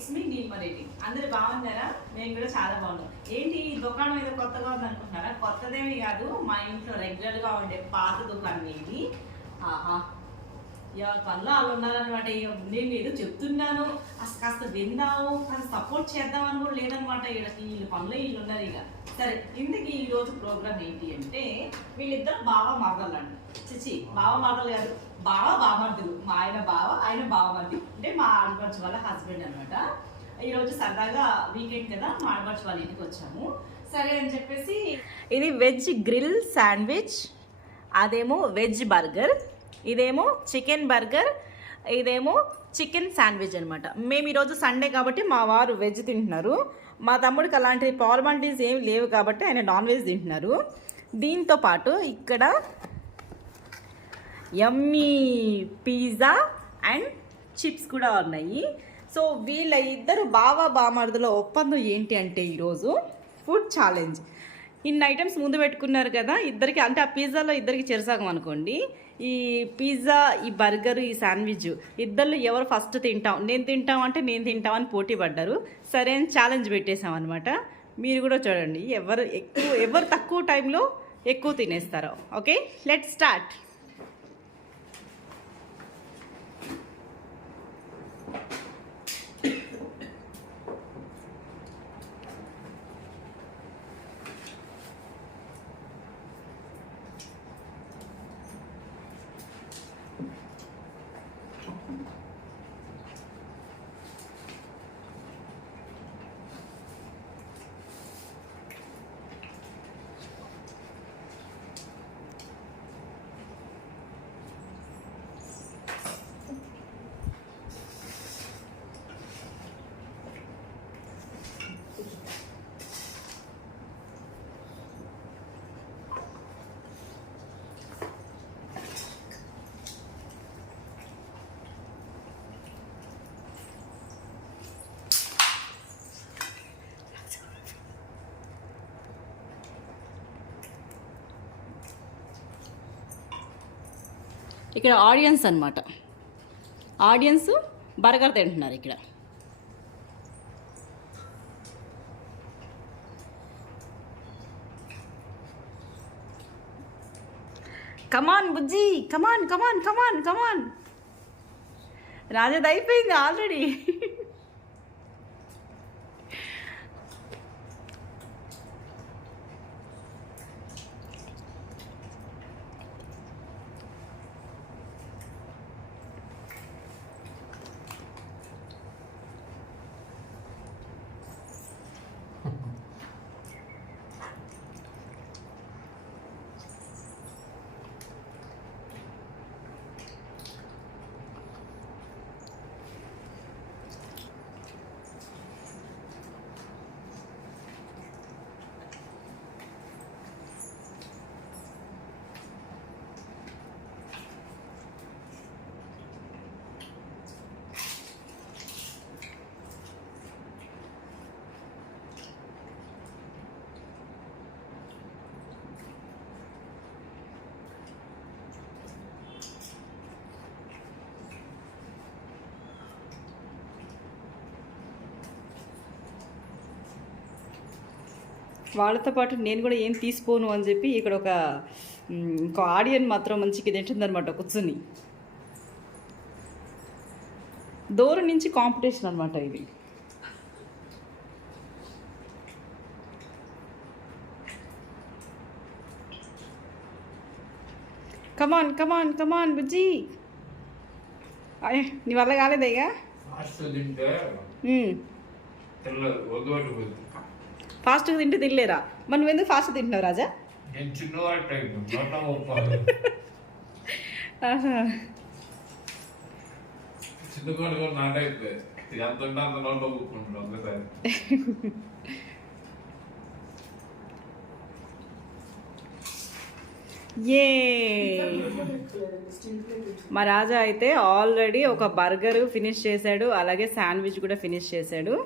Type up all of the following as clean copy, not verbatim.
It's me నీల్మ rating. అందరు బాగున్నారా? నేను కూడా చాలా బాగున్నాను. ఏంటి ఈ దుకాణం ఏదో కొత్తగా ఉంది అనుకుంటున్నారా? కొత్తదేమి కాదు, మా ఇంట్లో రెగ్యులర్గా ఉండే పాత దుకాణం ఇది. ఆహా, ఎవరి పనులు వాళ్ళు ఉన్నారనమాట. నేను ఏదో చెప్తున్నాను, అసలు కాస్త విందాము, కాస్త సపోర్ట్ చేద్దామని కూడా లేదనమాట. వీళ్ళ పనులు వీళ్ళు ఉన్నారు. ఇక సరే, ఇందుకు ఈరోజు ప్రోగ్రామ్ ఏంటి అంటే, వీళ్ళిద్దరు బావ మరదలు అండి. చిచి, బావ మరదలు కాదు, బావ బామర్దులు. మా ఆయన బావ, ఆయన బావమర్ది, అంటే మా ఆడపడుచు వాళ్ళ హస్బెండ్ అనమాట. ఈరోజు సరదాగా వీకెండ్ కదా, మా ఆడపడుచు వాళ్ళ ఇంటికి వచ్చాము. సరే అని చెప్పేసి, ఇది వెజ్ గ్రిల్ శాండ్విచ్, అదేమో వెజ్ బర్గర్, ఇదేమో చికెన్ బర్గర్, ఇదేమో చికెన్ శాండ్విచ్ అనమాట. మేము ఈరోజు సండే కాబట్టి మా వారు వెజ్ తింటున్నారు. మా తమ్ముడికి అలాంటి ఫార్మాలిటీస్ ఏమి లేవు కాబట్టి ఆయన నాన్ వెజ్ తింటున్నారు. దీంతో పాటు ఇక్కడ యమ్మీ పిజ్జా అండ్ చిప్స్ కూడా ఉన్నాయి. సో వీళ్ళ ఇద్దరు బావా బామర్దుల ఒప్పందం ఏంటి అంటే, ఈరోజు ఫుడ్ ఛాలెంజ్. ఇన్ని ఐటమ్స్ ముందు పెట్టుకున్నారు కదా ఇద్దరికి, అంటే ఆ పిజ్జాలో ఇద్దరికి చెరసాగం అనుకోండి. ఈ పిజ్జా, ఈ బర్గర్, ఈ శాండ్విచ్ ఇద్దరు ఎవరు ఫస్ట్ తింటాం, నేను తింటాం అంటే నేను తింటాం అని పోటీ పడ్డారు. సరే అని ఛాలెంజ్ పెట్టేశాం అనమాట. మీరు కూడా చూడండి ఎవరు తక్కువ టైంలో ఎక్కువ తినేస్తారో. Okay, let's start. ఇక్కడ ఆడియన్స్ అనమాట, ఆడియన్స్ బర్గర్ తింటున్నారు ఇక్కడ. కమాన్ బుజ్జి, కమాన్ కమాన్ కమాన్ కమాన్. రాజది అయిపోయింది ఆల్రెడీ. వాళ్ళతో పాటు నేను కూడా ఏం తీసుకోను అని చెప్పి ఇక్కడ ఇంకో ఆడియన్ మాత్రం మంచిగా తింటుందనమాట కూర్చుని. దూరం నుంచి కాంపిటీషన్ అనమాట ఇది. కమాన్ కమాన్ కమాన్ బుజ్జి, నీ వల్ల కాలేదేగా. ఫాస్ట్గా తింటే తినలేరా? మరి నువ్వు ఎందుకు ఫాస్ట్ తింటున్నావు రాజా? మా రాజా అయితే ఆల్రెడీ ఒక బర్గర్ ఫినిష్ చేశాడు, అలాగే శాండ్విచ్ కూడా ఫినిష్ చేశాడు.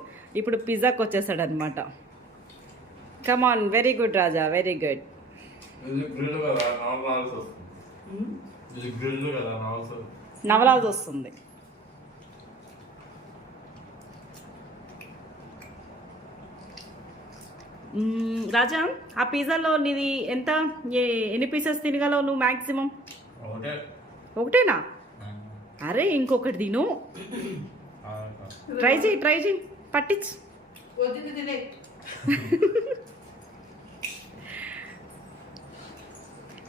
ఇప్పుడు పిజ్జాకి వచ్చేసాడు అనమాట. కమాన్, వెరీ గుడ్ రాజా, వెరీ గుడ్. నవలాల్సి వస్తుంది. రాజా, ఆ పిజ్జాలో నీది ఎంత ఎన్ని పీసెస్ తినగలవు నువ్వు మ్యాక్సిమం? ఒకటేనా? అరే ఇంకొకటి తిను. ట్రై చేయి పట్టించు.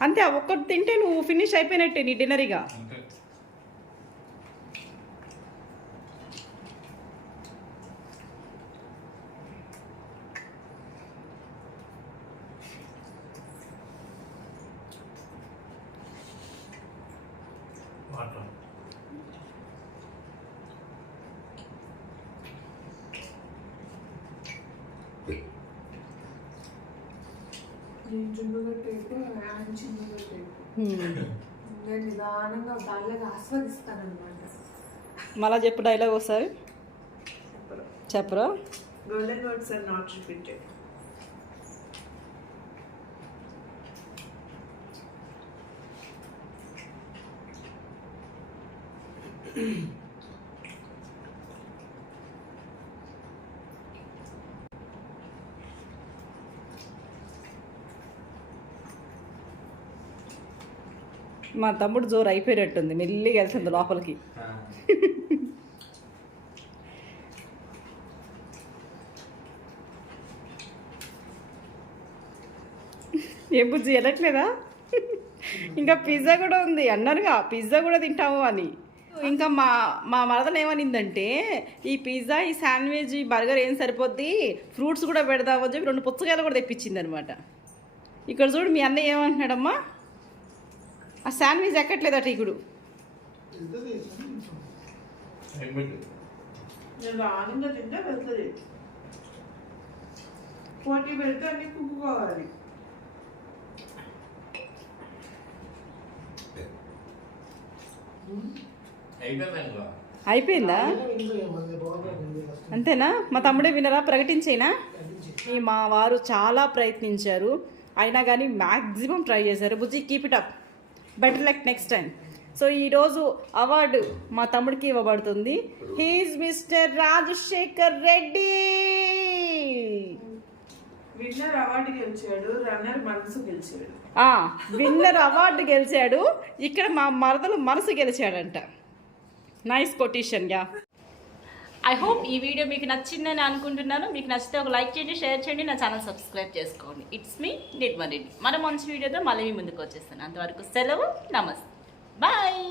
అంతే, ఒక్కటి తింటే నువ్వు ఫినిష్ అయిపోయినట్టే నీ డిన్నర్గా. నేను నిదానంగా బాగా ఆస్వాదిస్తానమాట. మళ్ళా చెప్పు డైలాగ్ ఒకసారి చెప్పరా? Golden words are not repeated. మా తమ్ముడు జోరు అయిపోయినట్టుంది, మెల్లిగా వెళ్తుంది లోపలికి. ఏం బుజ్జి వెళ్ళట్లేదా? ఇంకా పిజ్జా కూడా ఉంది అన్నారుగా, పిజ్జా కూడా తింటాము అని. ఇంకా మా మా మరదలు ఏమనిందంటే, ఈ పిజ్జా, ఈ శాండ్విచ్, ఈ బర్గర్ ఏం సరిపోద్ది, ఫ్రూట్స్ కూడా పెడదామని చెప్పి 2 పుచ్చకాయలు కూడా తెప్పించింది అనమాట. ఇక్కడ చూడు మీ అన్నయ్య ఏమంటున్నాడమ్మా, ఆ శాండ్విచ్ ఎక్కట్లేదట ఇప్పుడు. నేను ఆనందంగా తింటే వెళ్తుంది, పోటీ పెడితే అన్ని కుక్కుకోవాలి. అయిపోయిందా? అంతేనా? మా తమ్ముడే వినరా, ప్రకటించేనా? మా వారు చాలా ప్రయత్నించారు, అయినా కానీ మ్యాక్సిమం ట్రై చేశారు. Bujji keep it up, better like next time. So ఈరోజు అవార్డు మా తమ్ముడికి ఇవ్వబడుతుంది. He's mister Rajasekhar Reddy. Winner award గెలిచాడు, రన్నర్ మనసు గెలిచాడు. విన్నర్ అవార్డు గెలిచాడు, ఇక్కడ మా మరదలు మనసు గెలిచాడంట. Nice quotation yeah. I hope ఈ వీడియో మీకు నచ్చిందని అనుకుంటున్నాను. మీకు నచ్చితే ఒక లైక్ చేయండి, షేర్ చేయండి, నా ఛానల్ సబ్స్క్రైబ్ చేసుకోండి. It's me Nirmal Reddy. మన మంచి వీడియోతో మళ్ళీ మీ ముందుకు వచ్చేస్తాను. అంతవరకు సెలవు, నమస్తే, బాయ్.